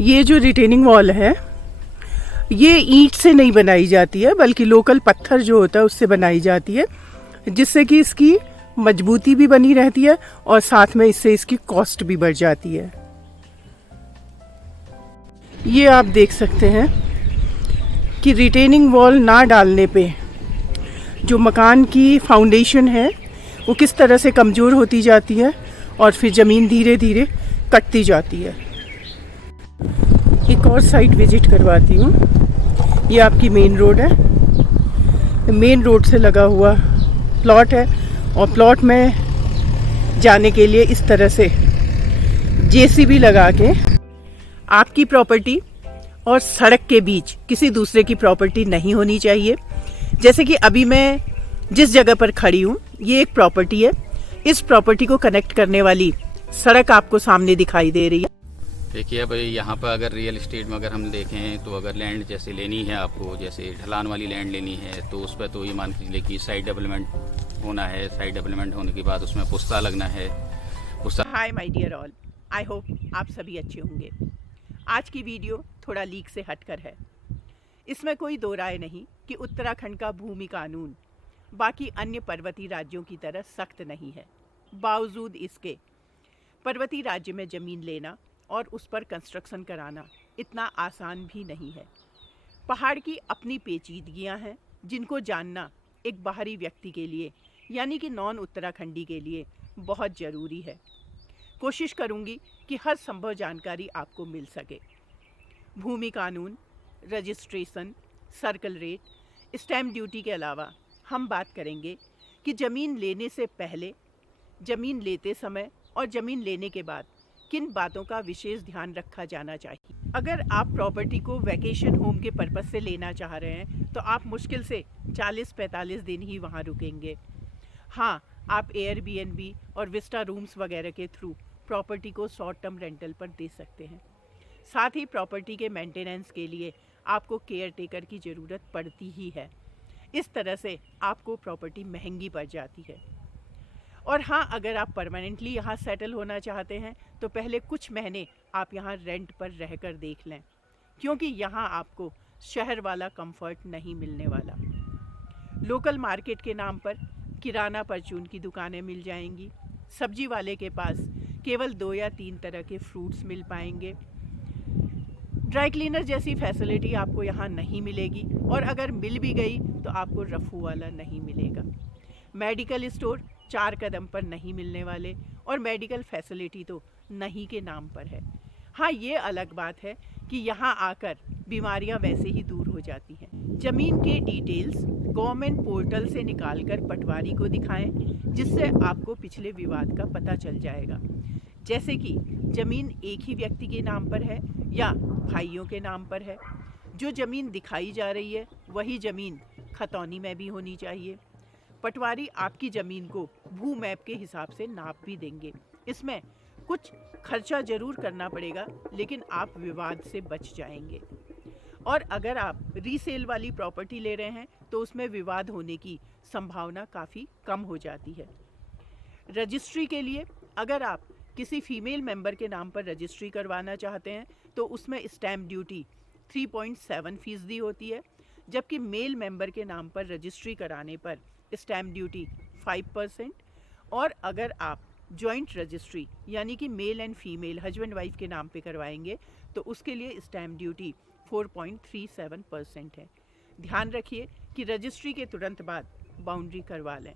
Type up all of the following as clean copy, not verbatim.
ये जो retaining wall है ये ईंट से नहीं बनाई जाती है, बल्कि लोकल पत्थर जो होता है उससे बनाई जाती है, जिससे कि इसकी मजबूती भी बनी रहती है और साथ में इससे इसकी कॉस्ट भी बढ़ जाती है। ये आप देख सकते हैं कि रिटेनिंग वॉल ना डालने पे जो मकान की फाउंडेशन है वो किस तरह से कमज़ोर होती जाती है और फिर ज़मीन धीरे धीरे कटती जाती है। एक और साइट विजिट करवाती हूँ। ये आपकी मेन रोड है। मेन रोड से लगा हुआ प्लॉट है और प्लॉट में जाने के लिए इस तरह से जेसीबी लगा के आपकी प्रॉपर्टी और सड़क के बीच किसी दूसरे की प्रॉपर्टी नहीं होनी चाहिए। जैसे कि अभी मैं जिस जगह पर खड़ी हूँ ये एक प्रॉपर्टी है। इस प्रॉपर्टी को कनेक्ट करने वाली सड़क आपको सामने दिखाई दे रही है। देखिए भाई, यहाँ पर अगर रियल एस्टेट में अगर हम देखें तो अगर लैंड जैसे लेनी है आपको, जैसे ढलान वाली लैंड लेनी है तो उस पर तो ये मान के चलिए कि साइड डेवलपमेंट होना है। साइड डेवलपमेंट होने के बाद उसमें पुस्ता लगना है। Hi my dear all, I hope आप सभी अच्छे होंगे। आज की वीडियो थोड़ा लीक से हटकर है। इसमें कोई दो राय नहीं कि उत्तराखंड का भूमि कानून बाकी अन्य पर्वतीय राज्यों की तरह सख्त नहीं है। बावजूद इसके पर्वतीय राज्य में ज़मीन लेना और उस पर कंस्ट्रक्शन कराना इतना आसान भी नहीं है। पहाड़ की अपनी पेचीदगियां हैं जिनको जानना एक बाहरी व्यक्ति के लिए यानी कि नॉन उत्तराखंडी के लिए बहुत ज़रूरी है। कोशिश करूंगी कि हर संभव जानकारी आपको मिल सके। भूमि कानून, registration, circle rate, stamp duty के अलावा हम बात करेंगे कि ज़मीन लेने से पहले, ज़मीन लेते समय और ज़मीन लेने के बाद किन बातों का विशेष ध्यान रखा जाना चाहिए। अगर आप प्रॉपर्टी को वैकेशन होम के पर्पस से लेना चाह रहे हैं तो आप मुश्किल से 40-45 दिन ही वहाँ रुकेंगे। हाँ, आप एयरबीएनबी और विस्टा रूम्स वगैरह के थ्रू प्रॉपर्टी को शॉर्ट टर्म रेंटल पर दे सकते हैं। साथ ही प्रॉपर्टी के मेंटेनेंस के लिए आपको केयर टेकर की ज़रूरत पड़ती ही है। इस तरह से आपको प्रॉपर्टी महंगी पड़ जाती है। और हाँ, अगर आप परमानेंटली यहाँ सेटल होना चाहते हैं तो पहले कुछ महीने आप यहाँ रेंट पर रहकर देख लें, क्योंकि यहाँ आपको शहर वाला कंफर्ट नहीं मिलने वाला। लोकल मार्केट के नाम पर किराना परचून की दुकानें मिल जाएंगी। सब्जी वाले के पास केवल 2 या 3 तरह के फ्रूट्स मिल पाएंगे। ड्राई क्लीनर जैसी फैसिलिटी आपको यहाँ नहीं मिलेगी, और अगर मिल भी गई तो आपको रफू वाला नहीं मिलेगा। मेडिकल स्टोर 4 कदम पर नहीं मिलने वाले, और मेडिकल फैसिलिटी तो नहीं के नाम पर है। हाँ, ये अलग बात है कि यहाँ आकर बीमारियाँ वैसे ही दूर हो जाती हैं। ज़मीन के डिटेल्स गवर्नमेंट पोर्टल से निकालकर पटवारी को दिखाएं, जिससे आपको पिछले विवाद का पता चल जाएगा। जैसे कि ज़मीन एक ही व्यक्ति के नाम पर है या भाइयों के नाम पर है। जो ज़मीन दिखाई जा रही है वही ज़मीन खतौनी में भी होनी चाहिए। पटवारी आपकी ज़मीन को भू मैप के हिसाब से नाप भी देंगे। इसमें कुछ खर्चा ज़रूर करना पड़ेगा, लेकिन आप विवाद से बच जाएंगे। और अगर आप रीसेल वाली प्रॉपर्टी ले रहे हैं तो उसमें विवाद होने की संभावना काफ़ी कम हो जाती है। रजिस्ट्री के लिए अगर आप किसी फीमेल मेंबर के नाम पर रजिस्ट्री करवाना चाहते हैं तो उसमें स्टैम्प ड्यूटी 3.7% होती है, जबकि मेल मेंबर के नाम पर रजिस्ट्री कराने पर स्टैम्प ड्यूटी 5%। और अगर आप जॉइंट रजिस्ट्री यानी कि male and female husband wife के नाम पे करवाएंगे तो उसके लिए स्टैम्प ड्यूटी 4.37% है। ध्यान रखिए कि रजिस्ट्री के तुरंत बाद बाउंड्री करवा लें।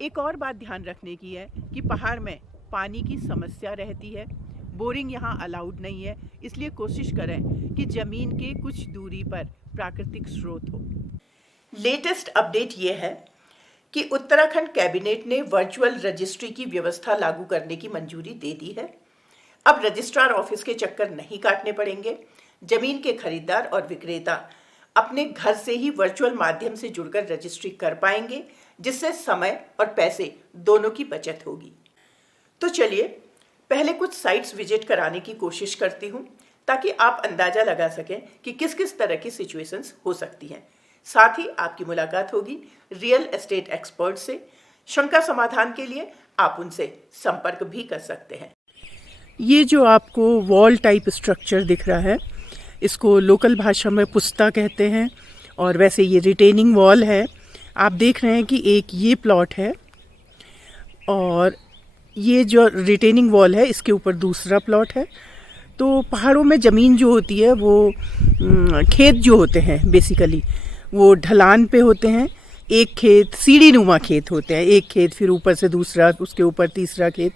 एक और बात ध्यान रखने की है कि पहाड़ में पानी की समस्या रहती है। बोरिंग यहाँ अलाउड नहीं है, इसलिए कोशिश करें कि ज़मीन के कुछ दूरी पर प्राकृतिक स्रोत हो। लेटेस्ट अपडेट ये है कि उत्तराखंड कैबिनेट ने वर्चुअल रजिस्ट्री की व्यवस्था लागू करने की मंजूरी दे दी है। अब रजिस्ट्रार ऑफिस के चक्कर नहीं काटने पड़ेंगे। जमीन के खरीदार और विक्रेता अपने घर से ही वर्चुअल माध्यम से जुड़कर रजिस्ट्री कर पाएंगे, जिससे समय और पैसे दोनों की बचत होगी। तो चलिए पहले कुछ साइट्स विजिट कराने की कोशिश करती हूँ, ताकि आप अंदाजा लगा सकें कि किस किस तरह की सिचुएशंस हो सकती हैं। साथ ही आपकी मुलाकात होगी रियल एस्टेट एक्सपर्ट से। शंका समाधान के लिए आप उनसे संपर्क भी कर सकते हैं। ये जो आपको वॉल टाइप स्ट्रक्चर दिख रहा है, इसको लोकल भाषा में पुस्ता कहते हैं, और वैसे ये रिटेनिंग वॉल है। आप देख रहे हैं कि एक ये प्लॉट है और ये जो रिटेनिंग वॉल है इसके ऊपर दूसरा प्लॉट है। तो पहाड़ों में ज़मीन जो होती है वो खेत जो होते हैं बेसिकली वो ढलान पे होते हैं। एक खेत सीढ़ी नुमा खेत होते हैं, एक खेत फिर ऊपर से दूसरा, उसके ऊपर तीसरा खेत।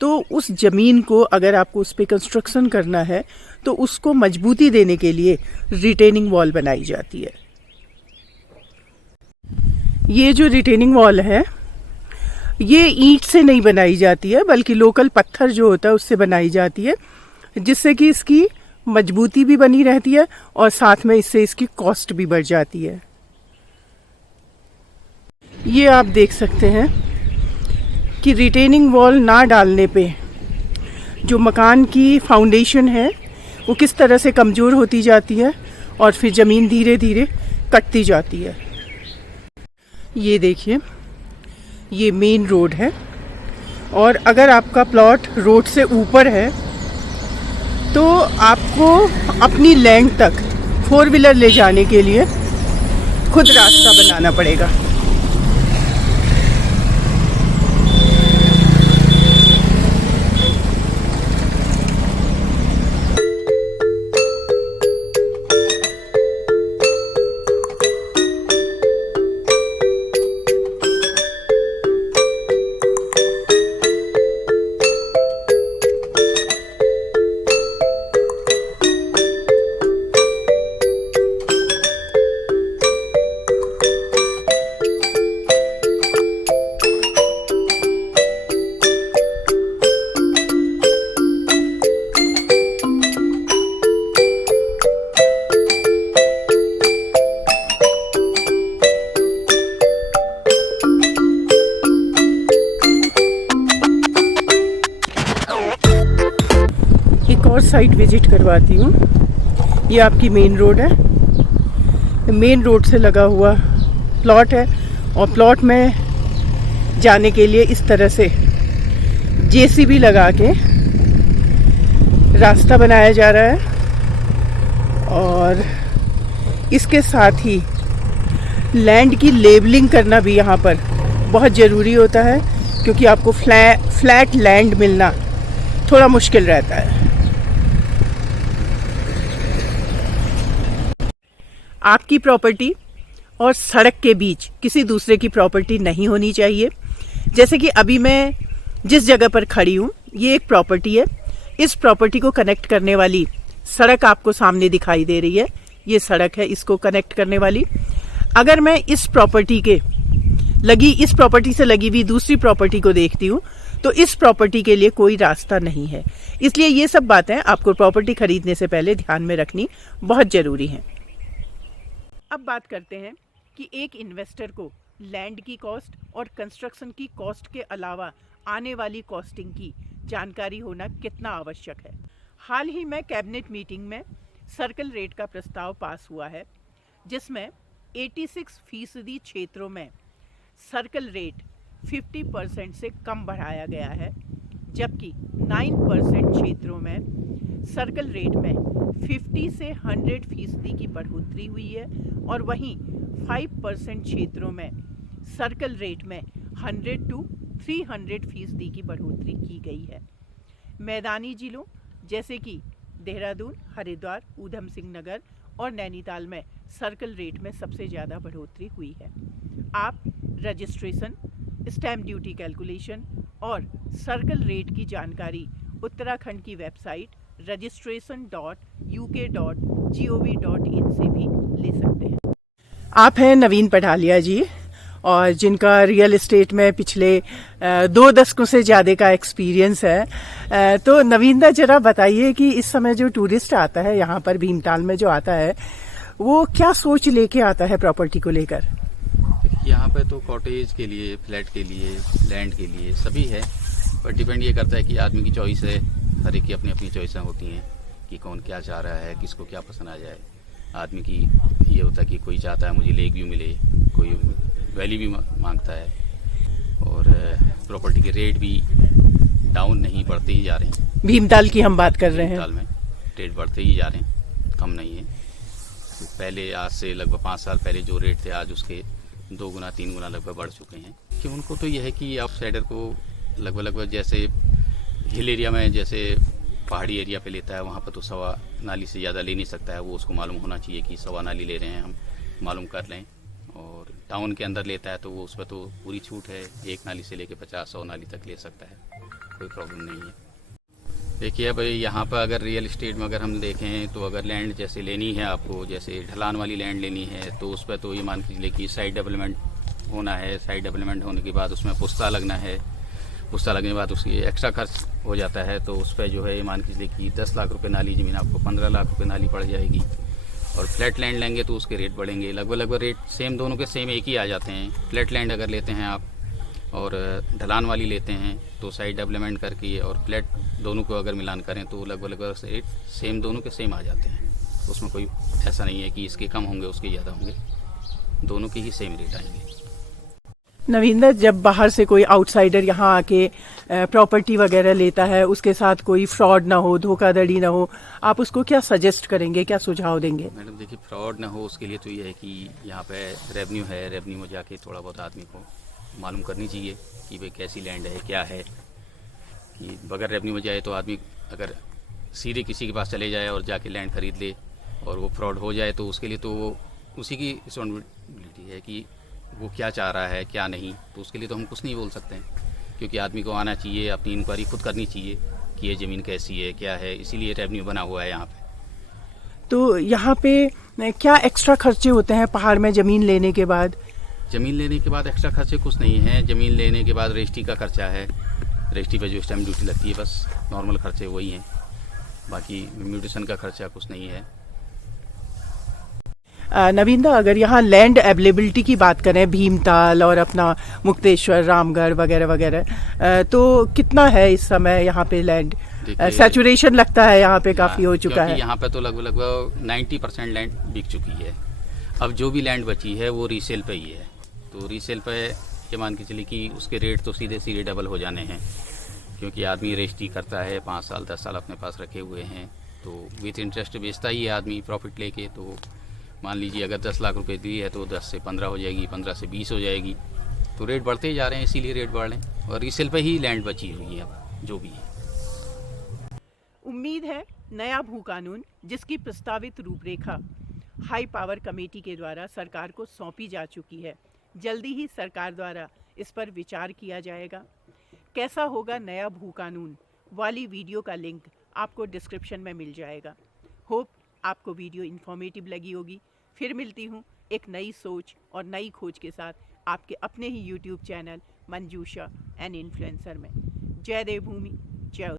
तो उस ज़मीन को अगर आपको उस पर कंस्ट्रक्शन करना है तो उसको मजबूती देने के लिए रिटेनिंग वॉल बनाई जाती है। ये जो रिटेनिंग वॉल है ये ईंट से नहीं बनाई जाती है बल्कि लोकल पत्थर जो होता है उससे बनाई जाती है, जिससे कि इसकी मजबूती भी बनी रहती है और साथ में इससे इसकी कॉस्ट भी बढ़ जाती है। ये आप देख सकते हैं कि रिटेनिंग वॉल ना डालने पे जो मकान की फाउंडेशन है वो किस तरह से कमज़ोर होती जाती है और फिर ज़मीन धीरे धीरे कटती जाती है। ये देखिए, ये मेन रोड है और अगर आपका प्लॉट रोड से ऊपर है तो आपको अपनी लैंड तक 4 व्हीलर ले जाने के लिए खुद रास्ता बनाना पड़ेगा। और साइट विजिट करवाती हूँ। ये आपकी मेन रोड है, मेन रोड से लगा हुआ प्लॉट है और प्लॉट में जाने के लिए इस तरह से जेसीबी लगा के रास्ता बनाया जा रहा है और इसके साथ ही लैंड की लेबलिंग करना भी यहाँ पर बहुत ज़रूरी होता है, क्योंकि आपको फ्लैट लैंड मिलना थोड़ा मुश्किल रहता है। आपकी प्रॉपर्टी और सड़क के बीच किसी दूसरे की प्रॉपर्टी नहीं होनी चाहिए। जैसे कि अभी मैं जिस जगह पर खड़ी हूँ ये एक प्रॉपर्टी है, इस प्रॉपर्टी को कनेक्ट करने वाली सड़क आपको सामने दिखाई दे रही है, ये सड़क है इसको कनेक्ट करने वाली। अगर मैं इस प्रॉपर्टी से लगी हुई दूसरी प्रॉपर्टी को देखती हूँ तो इस प्रॉपर्टी के लिए कोई रास्ता नहीं है। इसलिए ये सब बातें आपको प्रॉपर्टी खरीदने से पहले ध्यान में रखनी बहुत ज़रूरी है। अब बात करते हैं कि एक इन्वेस्टर को लैंड की कॉस्ट और कंस्ट्रक्शन की कॉस्ट के अलावा आने वाली कॉस्टिंग की जानकारी होना कितना आवश्यक है। हाल ही में कैबिनेट मीटिंग में सर्कल रेट का प्रस्ताव पास हुआ है, जिसमें 86% क्षेत्रों में सर्कल रेट 50% से कम बढ़ाया गया है, जबकि 9% क्षेत्रों में सर्कल रेट में 50 से 100% की बढ़ोतरी हुई है और वहीं 5% क्षेत्रों में सर्कल रेट में 100 to 300% की बढ़ोतरी की गई है। मैदानी जिलों जैसे कि देहरादून, हरिद्वार, ऊधम सिंह नगर और नैनीताल में सर्कल रेट में सबसे ज़्यादा बढ़ोतरी हुई है। आप रजिस्ट्रेशन, स्टैम्प ड्यूटी कैलकुलेशन और सर्कल रेट की जानकारी उत्तराखंड की वेबसाइट registration.uk.gov.in से भी ले सकते हैं। आप हैं नवीन पठालिया जी, और जिनका रियल एस्टेट में पिछले 2 दशकों से ज़्यादा का एक्सपीरियंस है। तो नवीन दा जरा बताइए कि इस समय जो टूरिस्ट आता है यहाँ पर भीमताल में जो आता है वो क्या सोच लेके आता है प्रॉपर्टी को लेकर? यहाँ पे तो कॉटेज के लिए, फ्लैट के लिए, लैंड के लिए सभी है, पर डिपेंड ये करता है कि आदमी की चॉइस है। हर एक की अपनी अपनी चॉइसें होती हैं कि कौन क्या चाह रहा है, किसको क्या पसंद आ जाए। आदमी की ये होता है कि कोई चाहता है मुझे लेक व्यू मिले, कोई वैली भी मांगता है, और प्रॉपर्टी के रेट भी डाउन नहीं, बढ़ते ही जा रहे हैं। भीमताल की हम बात कर रहे हैं। भीमताल में रेट बढ़ते ही जा रहे हैं, कम नहीं है। पहले आज से लगभग 5 साल पहले जो रेट थे आज उसके 2 गुना 3 गुना लगभग बढ़ चुके हैं। कि उनको तो यह है कि आउटसाइडर को लगभग जैसे हिल एरिया में, जैसे पहाड़ी एरिया पे लेता है, वहाँ पर तो सवा नाली से ज़्यादा ले नहीं सकता है। वो उसको मालूम होना चाहिए कि सवा नाली ले रहे हैं, हम मालूम कर लें। और टाउन के अंदर लेता है तो वो उस पर तो पूरी छूट है, 1 नाली से लेकर 50-100 नाली तक ले सकता है, कोई प्रॉब्लम नहीं है। देखिए अब यहाँ पर अगर रियल इस्टेट में अगर हम देखें तो अगर लैंड जैसे लेनी है आपको, जैसे ढलान वाली लैंड लेनी है, तो उस पर तो ये मान के चलिए कि साइड डेवलपमेंट होना है। साइड डेवलपमेंट होने के बाद उसमें पुस्ता लगना है, पुस्ता लगने के बाद उसकी एक्स्ट्रा खर्च हो जाता है। तो उस पर जो है ये मान के चलिए कि 10 लाख रुपये नाली ज़मीन आपको 15 लाख रुपये नाली पड़ जाएगी। और फ्लैट लैंड लेंगे तो उसके रेट बढ़ेंगे, लगभग रेट सेम, दोनों के सेम एक ही आ जाते हैं। फ्लैट लैंड अगर लेते हैं आप और ढलान वाली लेते हैं तो साइड डेवलपमेंट करके और फ्लैट दोनों को अगर मिलान करें तो लगभग रेट सेम, दोनों के सेम आ जाते हैं। उसमें कोई ऐसा नहीं है कि इसके कम होंगे उसके ज़्यादा होंगे, दोनों के ही सेम रेट आएंगे। नवींदर, जब बाहर से कोई आउटसाइडर यहाँ आके प्रॉपर्टी वगैरह लेता है, उसके साथ कोई फ्रॉड ना हो, धोखाधड़ी ना हो, आप उसको क्या सजेस्ट करेंगे, क्या सुझाव देंगे? मैडम देखिए, फ्रॉड ना हो उसके लिए तो ये है कि यहाँ पे रेवेन्यू है, रेवेन्यू में जाके थोड़ा बहुत आदमी को मालूम करनी चाहिए कि भाई कैसी लैंड है, क्या है। कि बगैर रेवेन्यू में जाए तो आदमी अगर सीधे किसी के पास चले जाए और जाके लैंड खरीद ले और वो फ्रॉड हो जाए तो उसके लिए तो उसी की रिस्पॉन्सिबिलिटी है कि वो क्या चाह रहा है क्या नहीं। तो उसके लिए तो हम कुछ नहीं बोल सकते हैं, क्योंकि आदमी को आना चाहिए, अपनी इंक्वायरी खुद करनी चाहिए कि ये ज़मीन कैसी है क्या है, इसीलिए रेवेन्यू बना हुआ है यहाँ पे। तो यहाँ पे क्या एक्स्ट्रा खर्चे होते हैं पहाड़ में ज़मीन लेने के बाद? ज़मीन लेने के बाद एक्स्ट्रा खर्चे कुछ नहीं है। ज़मीन लेने के बाद रजिस्ट्री का खर्चा है, रजिस्ट्री पे जो स्टैम्प ड्यूटी लगती है, बस नॉर्मल खर्चे वही हैं। बाकी म्यूटेशन का खर्चा कुछ नहीं है। नवींदा, अगर यहाँ लैंड अवेलेबिलिटी की बात करें, भीमताल और अपना मुक्तेश्वर, रामगढ़ वगैरह वगैरह, तो कितना है इस समय यहाँ पे लैंड? सैचुरेशन लगता है यहाँ पे काफ़ी हो चुका है। यहाँ पे तो लगभग 90% लैंड बिक चुकी है। अब जो भी लैंड बची है वो रीसेल पे ही है। तो रीसेल पे ये मान के चलिए कि उसके रेट तो सीधे सीधे डबल हो जाने हैं, क्योंकि आदमी रजिस्ट्री करता है, 5 साल 10 साल अपने पास रखे हुए हैं, तो विथ इंटरेस्ट बेचता ही है आदमी प्रॉफिट लेके। तो मान लीजिए अगर 10 लाख रुपए दी है तो 10 से 15 हो जाएगी, 15 से 20 हो जाएगी। तो रेट बढ़ते ही जा रहे हैं, इसीलिए रेट बढ़ रहे हैं। और रीसेल पे ही लैंड बची हुई है अब जो भी है। उम्मीद है नया भू कानून, जिसकी प्रस्तावित रूपरेखा हाई पावर कमेटी के द्वारा सरकार को सौंपी जा चुकी है, जल्दी ही सरकार द्वारा इस पर विचार किया जाएगा। कैसा होगा नया भू कानून वाली वीडियो का लिंक आपको डिस्क्रिप्शन में मिल जाएगा। होप आपको वीडियो इन्फॉर्मेटिव लगी होगी। फिर मिलती हूँ एक नई सोच और नई खोज के साथ आपके अपने ही YouTube channel Manjusha an influencer में। जय देवभूमि, जय।